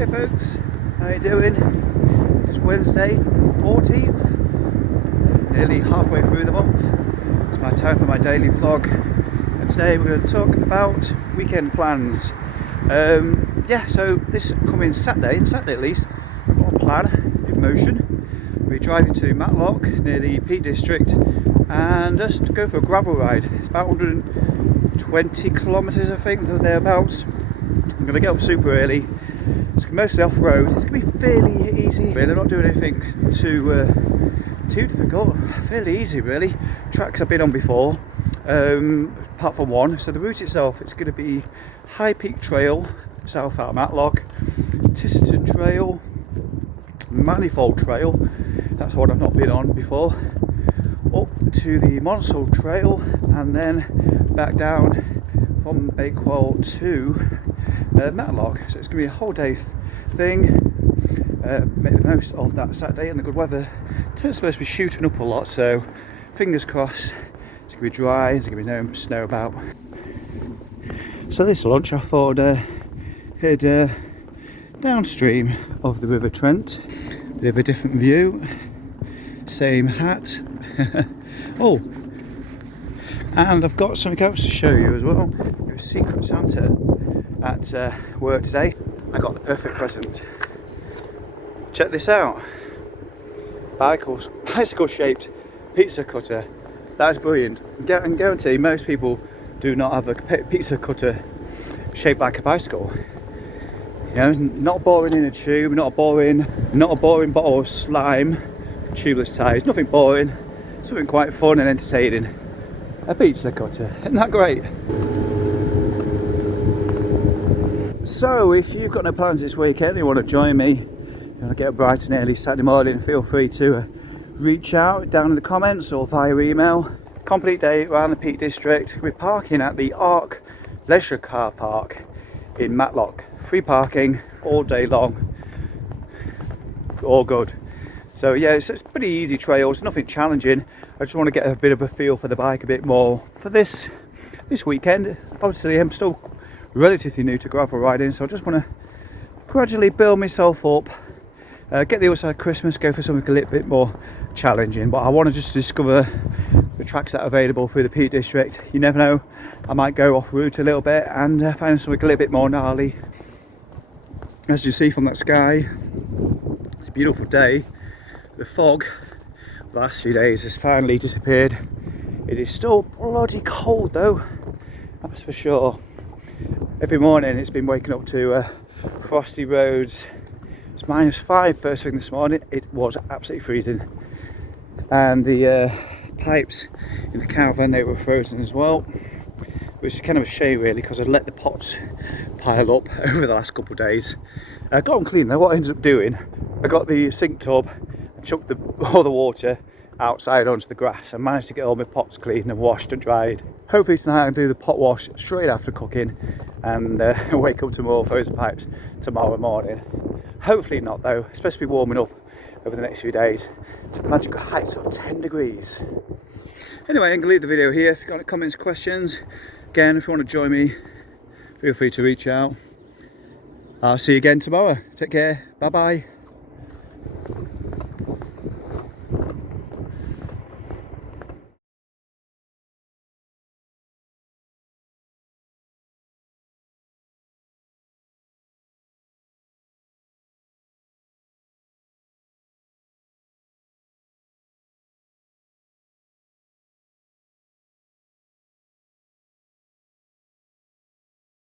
Hey folks, how you doing? It's Wednesday the 14th, nearly halfway through the month. It's my time for my daily vlog, and today we're going to talk about weekend plans. So this coming Saturday at least, I've got a plan in motion. We're driving to Matlock near the Peak District and just go for a gravel ride. It's about 120 kilometres I think, thereabouts. I'm going to get up super early. It's mostly off-road. It's going to be fairly easy. Really, I'm not doing anything too difficult. Fairly easy, really. Tracks I've been on before, apart from one. So the route itself, it's going to be High Peak Trail, south out of Matlock, Tiston Trail, Manifold Trail. That's one I've not been on before. Up to the Monsell Trail, and then back down from Bakewell to Matlock. So it's going to be a whole day thing. Make the most of that Saturday and the good weather. It's supposed to be shooting up a lot, so fingers crossed it's going to be dry, there's going to be no snow about. So this lunch I thought head downstream of the River Trent. Bit of a different view, same hat. Oh, and I've got something else to show you as well. It was Secret Santa at work today. I got the perfect present. Check this out. Bicycle shaped pizza cutter. That is brilliant. I can guarantee most people do not have a pizza cutter shaped like a bicycle. You know, not boring in a tube, not a boring bottle of slime for tubeless tyres. Nothing boring. Something quite fun and entertaining. A pizza cutter. Isn't that great? So if you've got no plans this weekend, you want to join me, you want to get up bright and early Saturday morning, feel free to reach out down in the comments or via email. Complete day around the Peak District. We're parking at the Arc Leisure Car Park in Matlock. Free parking all day long. All good. So yeah, it's pretty easy trails, nothing challenging. I just want to get a bit of a feel for the bike a bit more for this weekend. Obviously I'm still relatively new to gravel riding, so I just want to gradually build myself up, get the other side of Christmas, go for something a little bit more challenging. But I want to just discover the tracks that are available through the Peak District. You never know, I might go off route a little bit and find something a little bit more gnarly. As you see from that sky, it's a beautiful day. The fog the last few days has finally disappeared. It is still bloody cold though, that's for sure. Every morning it's been waking up to frosty roads. It's -5 first thing this morning. It was absolutely freezing, and the pipes in the caravan, they were frozen as well, which is kind of a shame really, because I'd let the pots pile up over the last couple of days. I got them clean though. What I ended up doing, I got the sink tub and chucked all the water outside onto the grass. I managed to get all my pots clean and washed and dried. Hopefully tonight I'll do the pot wash straight after cooking and wake up to more frozen pipes tomorrow morning. Hopefully not though. It's supposed to be warming up over the next few days to the magical heights of 10 degrees. Anyway, I'm going to leave the video here. If you've got any comments, questions, again, if you want to join me, feel free to reach out. I'll see you again tomorrow. Take care. Bye bye.